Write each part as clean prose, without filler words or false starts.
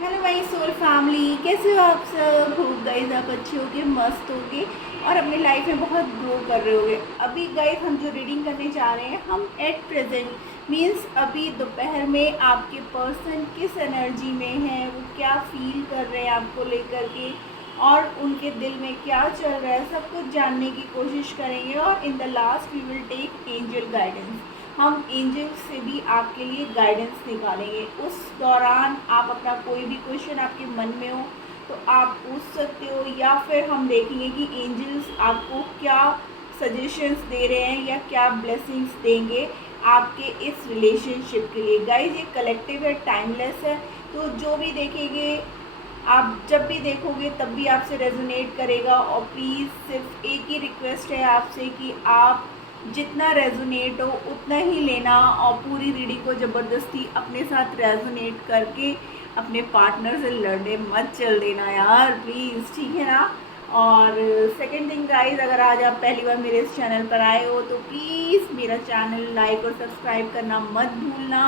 Hello my soul family, कैसे हो आप सब? होप गाइस आप अच्छे होगे, मस्त होगे और अपनी लाइफ में बहुत ग्रो कर रहे होगे। अभी गाइस हम जो रीडिंग करने जा रहे हैं, हम एट प्रेजेंट मीन्स अभी दोपहर में आपके पर्सन किस एनर्जी में है, वो क्या फील कर रहे हैं आपको लेकर के और उनके दिल में क्या चल रहा है, सब कुछ जानने की कोशिश करेंगे। और in the last we will take angel guidance. हम एंजल से भी आपके लिए गाइडेंस निकालेंगे। उस दौरान आप अपना कोई भी क्वेश्चन आपके मन में हो तो आप पूछ सकते हो, या फिर हम देखेंगे कि एंजल्स आपको क्या सजेशंस दे रहे हैं या क्या ब्लेसिंग्स देंगे आपके इस रिलेशनशिप के लिए। गाइज ये कलेक्टिव है, टाइमलेस है, तो जो भी देखेंगे आप जब भी देखोगे तब भी आपसे रेजोनेट करेगा। और प्लीज़ सिर्फ एक ही रिक्वेस्ट है आपसे कि आप जितना रेजोनेट हो उतना ही लेना और पूरी रीडिंग को ज़बरदस्ती अपने साथ रेजोनेट करके अपने पार्टनर से लड़ने मत चल देना यार, प्लीज़, ठीक है ना। और सेकंड थिंग गाइस, अगर आज आप पहली बार मेरे इस चैनल पर आए हो तो प्लीज़ मेरा चैनल लाइक और सब्सक्राइब करना मत भूलना।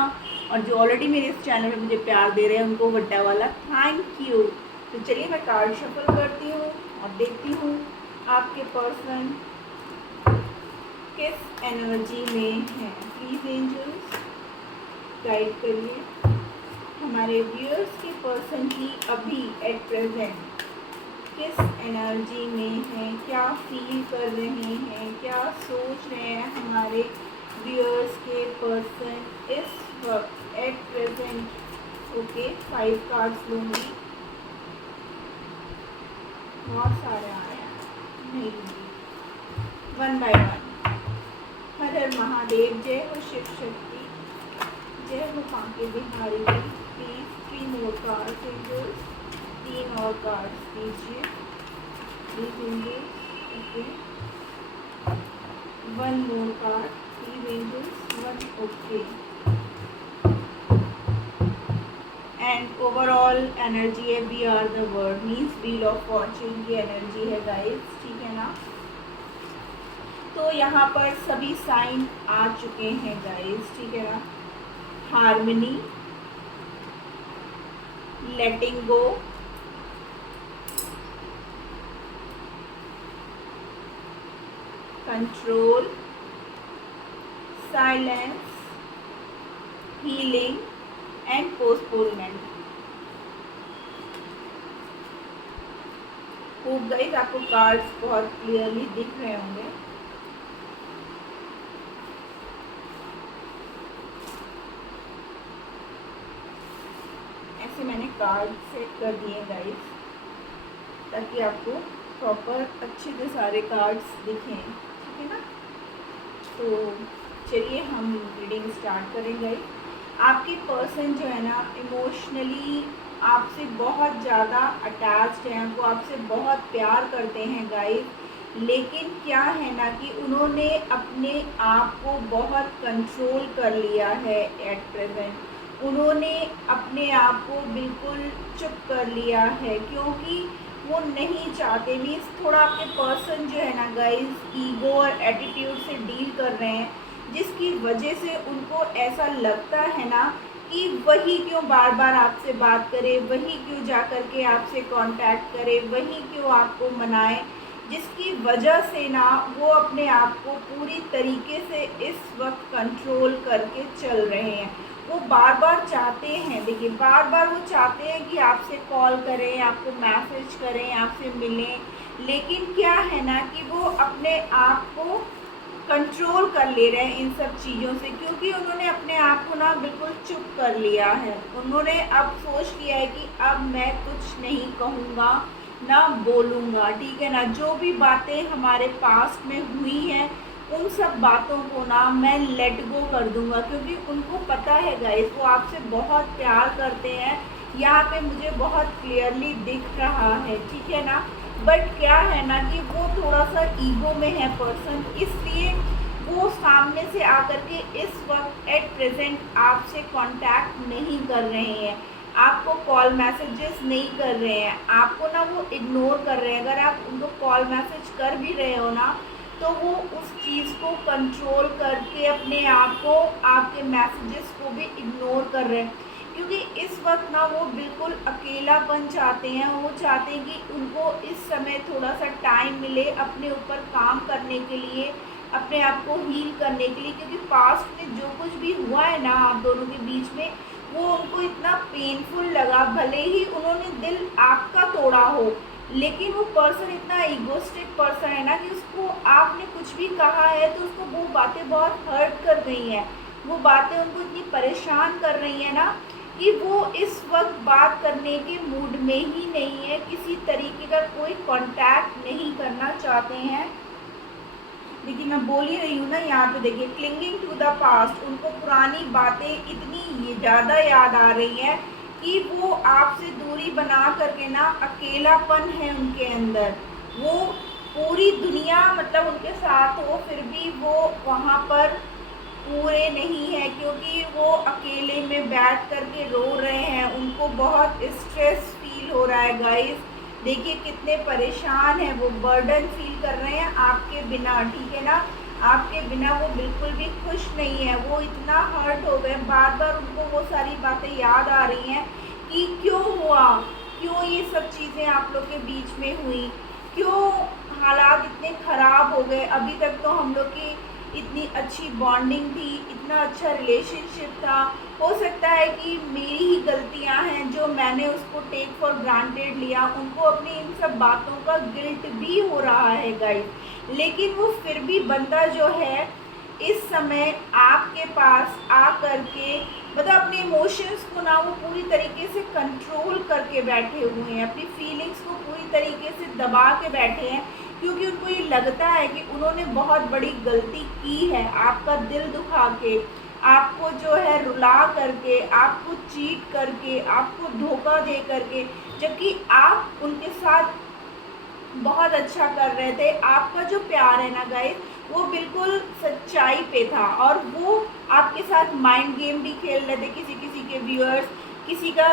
और जो ऑलरेडी मेरे इस चैनल पे मुझे प्यार दे रहे हैं उनको बड्डा वाला थैंक यू। तो चलिए मैं कार्ड शफल करती हूँ और देखती हूँ आपके पर्सन किस एनर्जी में है। प्लीज़ एंजल्स गाइड करिए हमारे व्यूअर्स के पर्सन की अभी एट प्रेजेंट किस एनर्जी में है, क्या फील कर रहे हैं, क्या सोच रहे हैं हमारे व्यूअर्स के पर्सन इस वक्त एट प्रेजेंट। ओके, 5 कार्ड्स लूँगी, बहुत सारे आ रहे हैं, नहीं लूँगी, 1 बाय 1। हर हर महादेव, जय हो शिव शक्ति, जय हो Banke Bihari. Please 3 more cards angels, 3 और कार्ड्स दीजिए please angels. Okay, 1 more card please angels, 1। Okay, and overall energy है we are the world, means wheel of fortune की एनर्जी है गाइस, ठीक है ना। तो यहाँ पर सभी साइन आ चुके हैं गाइस, ठीक है ना। Harmony, letting go, control, silence, healing and postponement. Hope guys आपको कार्ड्स बहुत क्लियरली दिख रहे होंगे। ऐसे मैंने कार्ड सेट कर दिए गाइस ताकि आपको प्रॉपर अच्छे से सारे कार्ड्स दिखें, ठीक है ना। तो चलिए हम रीडिंग स्टार्ट करेंगे। आपके पर्सन जो है ना इमोशनली आपसे बहुत ज़्यादा अटैच्ड हैं, वो आपसे बहुत प्यार करते हैं गाइस, लेकिन क्या है ना कि उन्होंने अपने आप को बहुत कंट्रोल कर लिया है एट प्रेजेंट। उन्होंने अपने आप को बिल्कुल चुप कर लिया है क्योंकि वो नहीं चाहते भी। थोड़ा आपके पर्सन जो है ना गाइस ईगो और एटीट्यूड से डील कर रहे हैं, जिसकी वजह से उनको ऐसा लगता है ना कि वही क्यों बार बार आपसे बात करे, वही क्यों जा कर के आपसे कांटेक्ट करे, वही क्यों आपको मनाए, जिसकी वजह से ना वो अपने आप को पूरी तरीके से इस वक्त कंट्रोल करके चल रहे हैं। वो बार बार चाहते हैं, देखिए बार बार वो चाहते हैं कि आपसे कॉल करें, आपको मैसेज करें, आपसे मिलें, लेकिन क्या है ना कि वो अपने आप को कंट्रोल कर ले रहे हैं इन सब चीज़ों से, क्योंकि उन्होंने अपने आप को ना बिल्कुल चुप कर लिया है। उन्होंने अब सोच लिया है कि अब मैं कुछ नहीं कहूँगा ना बोलूँगा, ठीक है ना। जो भी बातें हमारे पास्ट में हुई हैं उन सब बातों को ना मैं लेट गो कर दूँगा, क्योंकि उनको पता है गाइस वो आपसे बहुत प्यार करते हैं। यहाँ पे मुझे बहुत क्लियरली दिख रहा है, ठीक है ना। बट क्या है ना कि वो थोड़ा सा ईगो में है पर्सन, इसलिए वो सामने से आकर के इस वक्त एट प्रेजेंट आपसे कांटेक्ट नहीं कर रहे हैं, आपको कॉल मैसेजेस नहीं कर रहे हैं, आपको ना वो इग्नोर कर रहे हैं। अगर आप उनको कॉल मैसेज कर भी रहे हो ना तो वो उस चीज़ को कंट्रोल करके अपने आप को आपके मैसेजेस को भी इग्नोर कर रहे हैं। क्योंकि इस वक्त ना वो बिल्कुल अकेलापन चाहते हैं। वो चाहते हैं कि उनको इस समय थोड़ा सा टाइम मिले अपने ऊपर काम करने के लिए, अपने आप को हील करने के लिए, क्योंकि पास्ट में जो कुछ भी हुआ है ना आप दोनों के बीच में, वो उनको इतना पेनफुल लगा। भले ही उन्होंने दिल आपका तोड़ा हो, लेकिन वो पर्सन इतना इगोस्टिक पर्सन है ना कि उसको आपने कुछ भी कहा है तो उसको वो बातें बहुत हर्ट कर गई हैं। वो बातें उनको इतनी परेशान कर रही हैं ना कि वो इस वक्त बात करने के मूड में ही नहीं है, किसी तरीके का कोई कांटेक्ट नहीं करना चाहते हैं। देखिए मैं बोल ही रही हूँ ना, यहाँ पे देखिए क्लिंगिंग टू द पास्ट, उनको पुरानी बातें इतनी ज़्यादा याद आ रही हैं कि वो आपसे दूरी बना करके ना, अकेलापन है उनके अंदर। वो पूरी दुनिया मतलब उनके साथ हो, फिर भी वो वहाँ पर पूरे नहीं है, क्योंकि वो अकेले में बैठ करके रो रहे हैं। उनको बहुत स्ट्रेस फील हो रहा है गाइस। देखिए कितने परेशान हैं, वो बर्डन फील कर रहे हैं आपके बिना, ठीक है ना। आपके बिना वो बिल्कुल भी खुश नहीं है। वो इतना हर्ट हो गए, बार बार उनको वो सारी बातें याद आ रही हैं कि क्यों हुआ, क्यों ये सब चीज़ें आप लोग के बीच में हुई, क्यों हालात इतने ख़राब हो गए। अभी तक तो हम लोग की इतनी अच्छी बॉन्डिंग थी, इतना अच्छा रिलेशनशिप था। हो सकता है कि मेरी ही गलतियां हैं जो मैंने उसको टेक फॉर ग्रांटेड लिया। उनको अपनी इन सब बातों का गिल्ट भी हो रहा है गाइस, लेकिन वो फिर भी बंदा जो है इस समय आपके पास आ करके मतलब अपने इमोशंस को ना वो पूरी तरीके से कंट्रोल करके बैठे हुए हैं, अपनी फीलिंग्स को पूरी तरीके से दबा के बैठे हैं, क्योंकि उनको ये लगता है कि उन्होंने बहुत बड़ी गलती की है, आपका दिल दुखा के, आपको जो है रुला करके, आपको चीट करके, आपको धोखा दे करके, जबकि आप उनके साथ बहुत अच्छा कर रहे थे। आपका जो प्यार है ना गाइस, वो बिल्कुल सच्चाई पे था, और वो आपके साथ माइंड गेम भी खेल रहे थे। किसी किसी के व्यूअर्स, किसी का,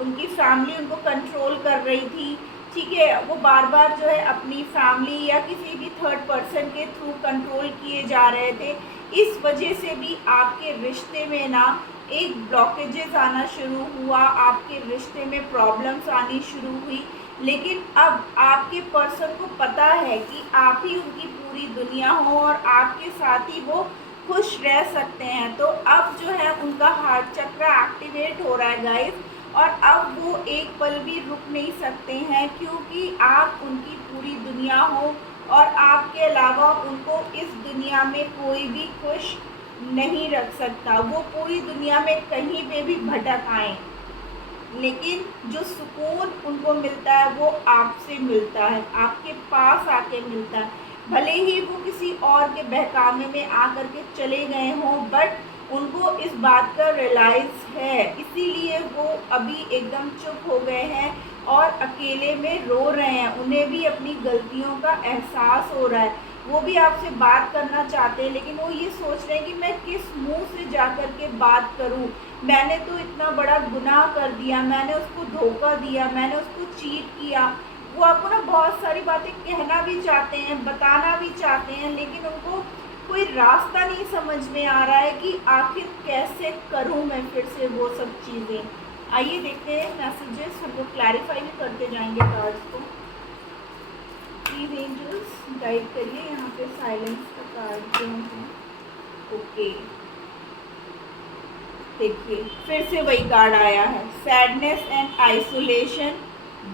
उनकी फैमिली उनको कंट्रोल कर रही थी, ठीक है। वो बार बार जो है अपनी फैमिली या किसी भी थर्ड पर्सन के थ्रू कंट्रोल किए जा रहे थे। इस वजह से भी आपके रिश्ते में ना एक ब्लॉकेजेस आना शुरू हुआ, आपके रिश्ते में प्रॉब्लम्स आनी शुरू हुई। लेकिन अब आपके पर्सन को पता है कि आप ही उनकी पूरी दुनिया हो और आपके साथ ही वो खुश रह सकते हैं। तो अब जो है उनका हार्ट चक्र एक्टिवेट हो रहा है गाइस, और अब वो एक पल भी रुक नहीं सकते हैं, क्योंकि आप उनकी पूरी दुनिया हो और आपके अलावा उनको इस दुनिया में कोई भी खुश नहीं रख सकता। वो पूरी दुनिया में कहीं पे भी भटक आएँ, लेकिन जो सुकून उनको मिलता है वो आपसे मिलता है, आपके पास आके मिलता है। भले ही वो किसी और के बहकावे में आकर के चले गए हों, बट उनको इस बात का रियलाइज़ है, इसीलिए वो अभी एकदम चुप हो गए हैं और अकेले में रो रहे हैं। उन्हें भी अपनी गलतियों का एहसास हो रहा है। वो भी आपसे बात करना चाहते हैं, लेकिन वो ये सोच रहे हैं कि मैं किस मुंह से जा कर के बात करूं। मैंने तो इतना बड़ा गुनाह कर दिया, मैंने उसको धोखा दिया, मैंने उसको चीट किया। वो आपको ना बहुत सारी बातें कहना भी चाहते हैं, बताना भी चाहते हैं, लेकिन उनको कोई रास्ता नहीं समझ में आ रहा है कि आखिर कैसे करूं मैं फिर से वो सब चीज़ें। आइए देखते हैं मैसेजेस, हम लोग क्लैरिफाई भी करते जाएंगे कार्ड्स को। प्लीज एंजल्स गाइड करिए। यहाँ पे साइलेंस का कार्ड जो है, ओके देखिए फिर से वही कार्ड आया है, sadness and isolation,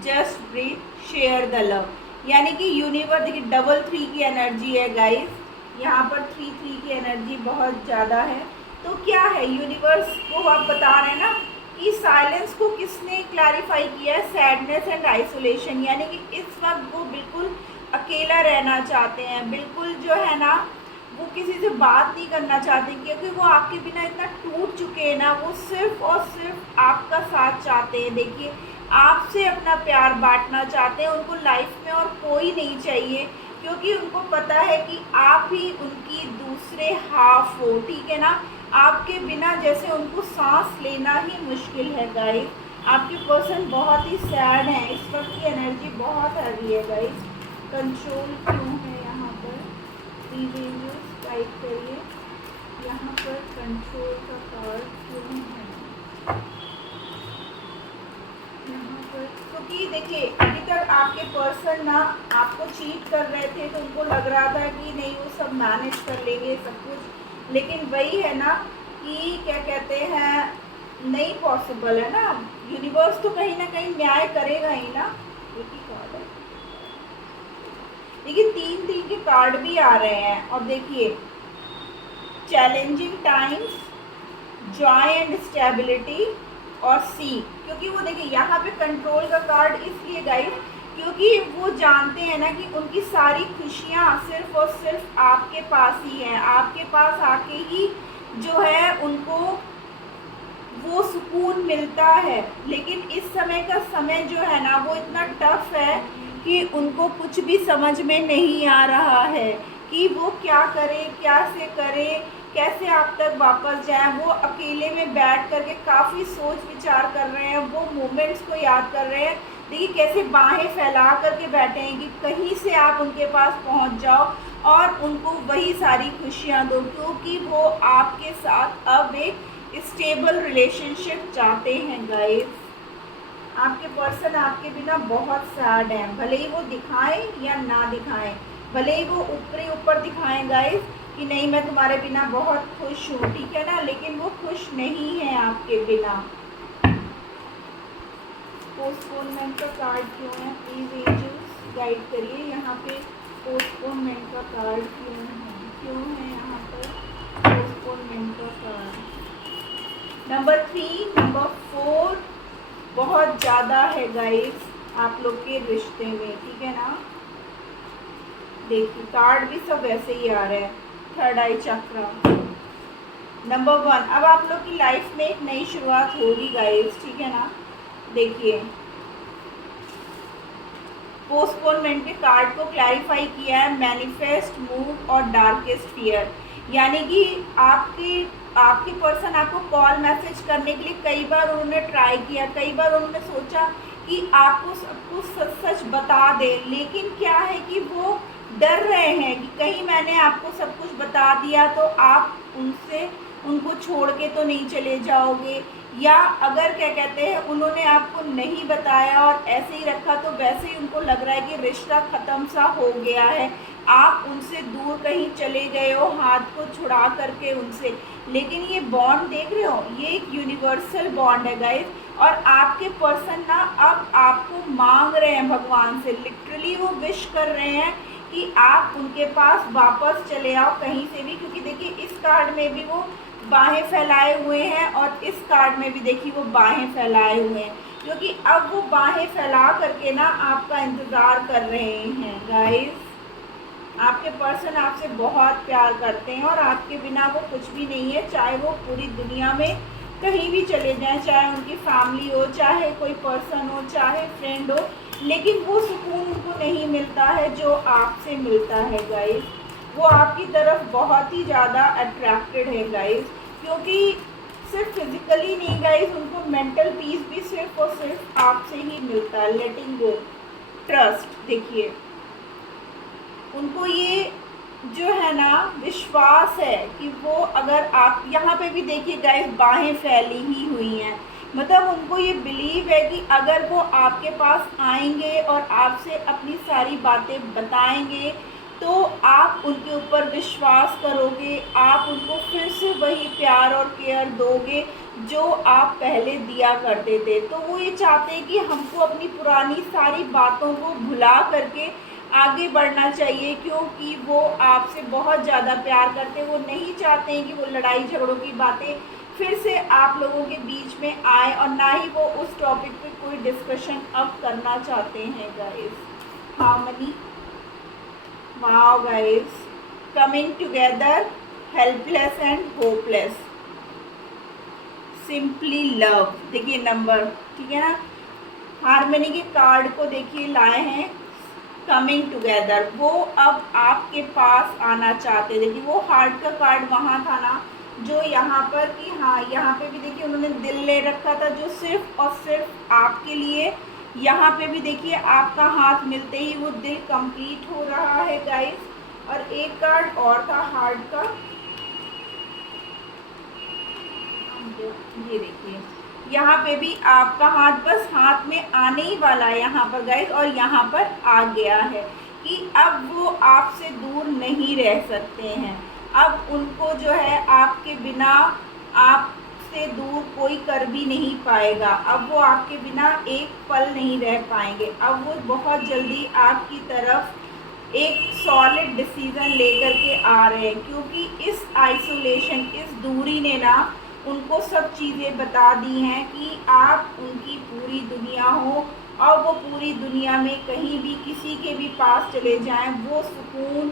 just breathe, share the love. यानी कि यूनिवर्स, देखिए डबल 3 की एनर्जी है गाइस, यहाँ पर 3 की एनर्जी बहुत ज़्यादा है। तो क्या है, यूनिवर्स को आप बता रहे हैं ना कि साइलेंस को किसने क्लैरिफाई किया है, सैडनेस एंड आइसोलेशन। यानी कि इस वक्त वो बिल्कुल अकेला रहना चाहते हैं, बिल्कुल जो है ना वो किसी से बात नहीं करना चाहते, क्योंकि वो आपके बिना इतना टूट चुके हैं ना। वो सिर्फ और सिर्फ आपका साथ चाहते हैं। देखिए आपसे अपना प्यार बांटना चाहते हैं, उनको लाइफ में और कोई नहीं चाहिए, क्योंकि उनको पता है कि आप ही उनकी दूसरे हाफ हो, ठीक है ना। आपके बिना जैसे उनको सांस लेना ही मुश्किल है गाइस। आपके पर्सन बहुत ही सैड हैं, इस वक्त की एनर्जी बहुत हैवी है गाइस। कंट्रोल क्यों है यहाँ पर, प्लीज एंजल्स गाइड करिए। यहाँ पर कंट्रोल का कार्ड क्यों है, क्योंकि देखिए अभी तक आपके पर्सन ना आपको चीट कर रहे थे, तो उनको लग रहा था कि नहीं वो सब मैनेज कर लेंगे सब कुछ, लेकिन वही है ना कि क्या कहते हैं, नहीं पॉसिबल है ना। यूनिवर्स तो कहीं ना कहीं न्याय करेगा ही ना। एक ही कार्ड है, देखिए 3 के कार्ड भी आ रहे हैं। और देखिए challenging times, Joy and stability और सी, क्योंकि वो देखिए यहाँ पे कंट्रोल का कार्ड इसलिए गाइस, क्योंकि वो जानते हैं ना कि उनकी सारी खुशियाँ सिर्फ और सिर्फ आपके पास ही हैं, आपके पास आके ही जो है उनको वो सुकून मिलता है। लेकिन इस समय का समय जो है ना वो इतना टफ है कि उनको कुछ भी समझ में नहीं आ रहा है कि वो क्या करे, क्या से करे, कैसे आप तक वापस जाए। वो अकेले में बैठ करके काफ़ी सोच विचार कर रहे हैं, वो मोमेंट्स को याद कर रहे हैं। देखिए कैसे बाहें फैला करके बैठे हैं कि कहीं से आप उनके पास पहुंच जाओ और उनको वही सारी खुशियां दो, क्योंकि वो आपके साथ अब एक स्टेबल रिलेशनशिप चाहते हैं गाइस। आपके पर्सन आपके बिना बहुत सैड हैं, भले ही वो दिखाएं या ना दिखाएं, भले ही वो ऊपर दिखाएं गाइस कि नहीं मैं तुम्हारे बिना बहुत खुश हूँ, ठीक है ना, लेकिन वो खुश नहीं है आपके बिना। पोस्टपोनमेंट का कार्ड क्यों है, प्लीज़ एंजल्स गाइड करिए। यहाँ पे पोस्टपोनमेंट का कार्ड क्यों है यहाँ पर पोस्टपोनमेंट का कार्ड। नंबर 3, नंबर 4 बहुत ज़्यादा है गाइस आप लोग के रिश्ते में, ठीक है ना। देखिए कार्ड भी सब वैसे ही आ रहे हैं, थर्ड आई चक्र। नंबर 1, अब आप लोग की लाइफ में एक नई शुरुआत होगी गाइस, ठीक है ना। देखिए पोस्टपोनमेंट के कार्ड को क्लैरिफाई किया है, मैनिफेस्ट, मूव और डार्केस्ट फियर, यानी कि आपके पर्सन आपको कॉल मैसेज करने के लिए कई बार उन्होंने ट्राई किया, कई बार उन्होंने सोचा कि आपको सब कुछ सच सच बता दे, लेकिन क्या है कि वो डर रहे हैं कि कहीं मैंने आपको सब कुछ बता दिया तो आप उनको छोड़ के तो नहीं चले जाओगे, या अगर क्या कहते हैं उन्होंने आपको नहीं बताया और ऐसे ही रखा तो वैसे ही उनको लग रहा है कि रिश्ता ख़त्म सा हो गया है, आप उनसे दूर कहीं चले गए हो हाथ को छुड़ा करके उनसे। लेकिन ये बॉन्ड देख रहे हो, ये एक यूनिवर्सल बॉन्ड है गाइस, और आपके पर्सन ना अब आपको मांग रहे हैं भगवान से, लिटरली वो विश कर रहे हैं कि आप उनके पास वापस चले आओ कहीं से भी, क्योंकि देखिए इस कार्ड में भी वो बाहें फैलाए हुए हैं और इस कार्ड में भी देखिए वो बाहें फैलाए हुए हैं, क्योंकि अब वो बाहें फैला करके ना आपका इंतज़ार कर रहे हैं गाइस। आपके पर्सन आपसे बहुत प्यार करते हैं और आपके बिना वो कुछ भी नहीं है, चाहे वो पूरी दुनिया में कहीं भी चले जाएं, चाहे उनकी फैमिली हो, चाहे कोई पर्सन हो, चाहे फ्रेंड हो, लेकिन वो सुकून उनको नहीं मिलता है जो आपसे मिलता है गाइस। वो आपकी तरफ बहुत ही ज़्यादा अट्रैक्टेड है गाइस, क्योंकि सिर्फ फिजिकली नहीं गाइस, उनको मेंटल पीस भी सिर्फ और सिर्फ आपसे ही मिलता है। लेटिंग गो, ट्रस्ट, देखिए उनको ये जो है ना विश्वास है कि वो अगर आप यहाँ पे भी देखिए गाइस बाहें फैली ही हुई हैं, मतलब उनको ये बिलीव है कि अगर वो आपके पास आएंगे और आपसे अपनी सारी बातें बताएंगे तो आप उनके ऊपर विश्वास करोगे, आप उनको फिर से वही प्यार और केयर दोगे जो आप पहले दिया करते थे। तो वो ये चाहते हैं कि हमको अपनी पुरानी सारी बातों को भुला करके आगे बढ़ना चाहिए, क्योंकि वो आपसे बहुत ज़्यादा प्यार करते हैं। वो नहीं चाहते हैं कि वो लड़ाई झगड़ों की बातें फिर से आप लोगों के बीच में आए, और ना ही वो उस टॉपिक पे कोई डिस्कशन अब करना चाहते हैं guys. Harmony, wow guys, coming together, helpless and hopeless, simply love, देखिए नंबर, ठीक है ना। हार्मनी के कार्ड को देखिए लाए हैं, कमिंग टुगेदर, वो अब आपके पास आना चाहते। देखिए वो हार्ट का कार्ड वहाँ था ना जो यहाँ पर कि हाँ यहाँ पे भी देखिए उन्होंने दिल ले रखा था जो सिर्फ और सिर्फ आपके लिए। यहाँ पे भी देखिए आपका हाथ मिलते ही वो दिल कंप्लीट हो रहा है गाइस। और एक कार्ड और था हार्ट का, ये देखिए यहाँ पे भी आपका हाथ बस हाथ में आने ही वाला है यहाँ पर गाइस, और यहाँ पर आ गया है कि अब वो आपसे दूर नहीं रह सकते हैं। अब उनको जो है आपके बिना आपसे दूर कोई कर भी नहीं पाएगा। अब वो आपके बिना एक पल नहीं रह पाएंगे। अब वो बहुत जल्दी आपकी तरफ एक सॉलिड डिसीज़न लेकर के आ रहे हैं, क्योंकि इस आइसोलेशन, इस दूरी ने ना उनको सब चीज़ें बता दी हैं कि आप उनकी पूरी दुनिया हो, और वो पूरी दुनिया में कहीं भी किसी के भी पास चले जाएं, वो सुकून,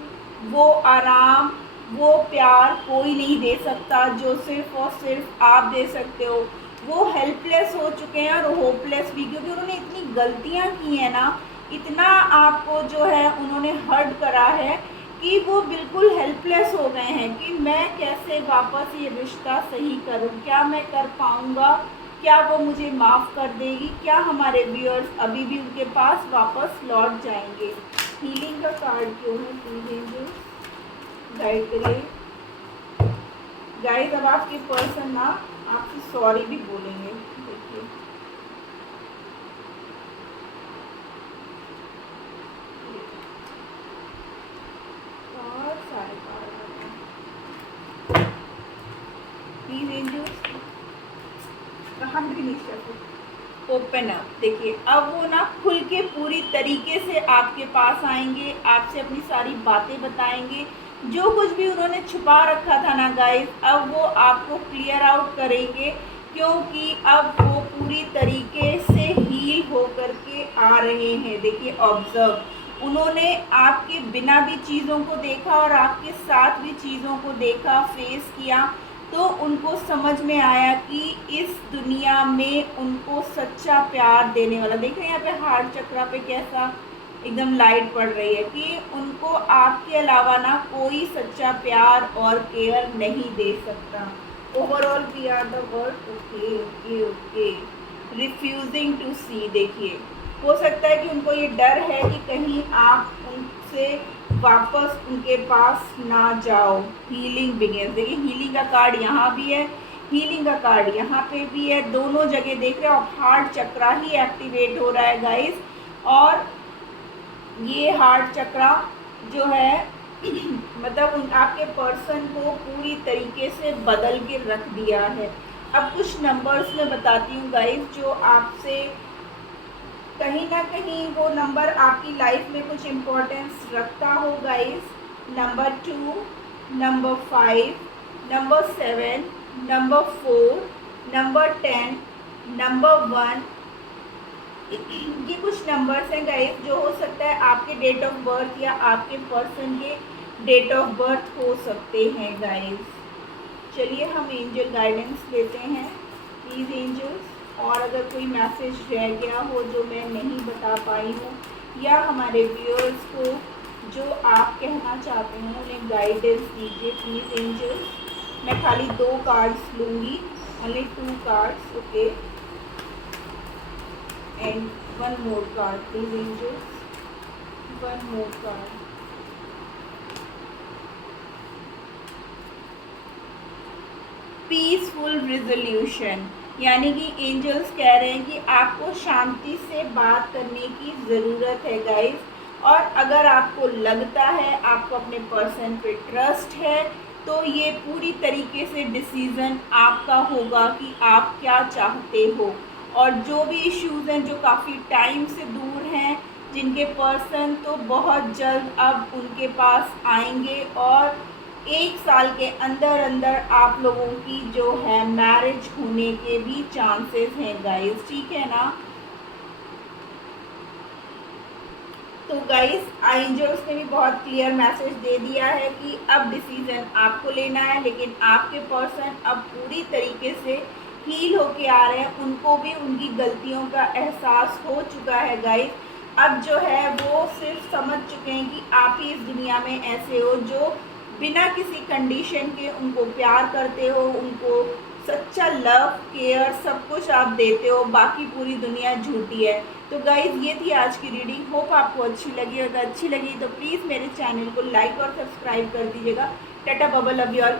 वो आराम, वो प्यार कोई नहीं दे सकता जो सिर्फ़ और सिर्फ आप दे सकते हो। वो हेल्पलेस हो चुके हैं और होपलेस भी, क्योंकि उन्होंने इतनी गलतियां की हैं ना, इतना आपको जो है उन्होंने हर्ट करा है कि वो बिल्कुल हेल्पलेस हो गए हैं कि मैं कैसे वापस ये रिश्ता सही करूं, क्या मैं कर पाऊंगा, क्या वो मुझे माफ़ कर देगी, क्या हमारे व्यूअर्स अभी भी उनके पास वापस लौट जाएंगे। हीलिंग का कार्ड क्यों है, प्लीज गाइड करिए गाइस। अब आपके पर्सन ना आपसे सॉरी भी बोलेंगे, देखिए बहुत सारे प्लीज एंजल्स कहाँ भी नहीं सकते ओपन अप। देखिए अब वो ना खुल के पूरी तरीके से आपके पास आएंगे, आपसे अपनी सारी बातें बताएंगे, जो कुछ भी उन्होंने छुपा रखा था ना गाइस, अब वो आपको क्लियर आउट करेंगे, क्योंकि अब वो पूरी तरीके से हील हो करके आ रहे हैं। देखिए ऑब्जर्व, उन्होंने आपके बिना भी चीज़ों को देखा और आपके साथ भी चीज़ों को देखा, फेस किया, तो उनको समझ में आया कि इस दुनिया में उनको सच्चा प्यार देने वाला, देख रहे हैं यहाँ पे हार्ट चक्रा पे कैसा एकदम लाइट पड़ रही है कि उनको आपके अलावा ना कोई सच्चा प्यार और केयर नहीं दे सकता। Overall we are the world, okay okay okay, refusing to see. देखिए हो सकता है कि उनको ये डर है कि कहीं आप उनसे वापस उनके पास ना जाओ। हीलिंग बिगिंस, देखिए हीलिंग का कार्ड यहाँ भी है, हीलिंग का कार्ड यहाँ पे भी है, दोनों जगह देख रहे हो। हार्ट चक्रा ही एक्टिवेट हो रहा है गाइस, और ये हार्ट चक्रा जो है मतलब आपके पर्सन को पूरी तरीके से बदल के रख दिया है। अब कुछ नंबर्स मैं बताती हूँ गाइस, जो आपसे कहीं ना कहीं वो नंबर आपकी लाइफ में कुछ इम्पोर्टेंस रखता हो guys. Number 2, number 5, number 7, number 4, number 10, number 1। ये कुछ नंबर्स हैं गाइस, जो हो सकता है आपके डेट ऑफ बर्थ या आपके पर्सन के डेट ऑफ बर्थ हो सकते हैं गाइस। चलिए हम एंजल गाइडेंस लेते हैं, प्लीज़ एंजल्स। और अगर कोई मैसेज रह गया हो जो मैं नहीं बता पाई हूँ, या हमारे व्यूअर्स को जो आप कहना चाहते हैं उन्हें गाइडेंस दीजिए प्लीज़ एंजल्स। मैं खाली 2 कार्ड्स लूँगी, only 2 cards, okay, and 1 more card please angels, 1 more card। Peaceful resolution, यानी कि एंजल्स कह रहे हैं कि आपको शांति से बात करने की ज़रूरत है गाइस। और अगर आपको लगता है, आपको अपने पर्सन पे ट्रस्ट है, तो ये पूरी तरीके से डिसीज़न आपका होगा कि आप क्या चाहते हो। और जो भी इश्यूज़ हैं जो काफ़ी टाइम से दूर हैं, जिनके पर्सन तो बहुत जल्द अब उनके पास आएंगे, और 1 साल के अंदर अंदर आप लोगों की जो है मैरिज होने के भी चांसेस हैं गाइस, ठीक है ना। तो गाइस एंजल्स ने भी बहुत क्लियर मैसेज दे दिया है कि अब डिसीज़न आपको लेना है, लेकिन आपके पर्सन अब पूरी तरीके से हील होके आ रहे हैं, उनको भी उनकी गलतियों का एहसास हो चुका है गाइस। अब जो है वो सिर्फ समझ चुके हैं कि आप ही इस दुनिया में ऐसे हो जो बिना किसी कंडीशन के उनको प्यार करते हो, उनको सच्चा लव केयर सब कुछ आप देते हो, बाकी पूरी दुनिया झूठी है। तो गाइज़ ये थी आज की रीडिंग, होप आपको अच्छी लगी। अगर अच्छी लगी तो प्लीज़ मेरे चैनल को लाइक और सब्सक्राइब कर दीजिएगा। Tata bye bye, love you all.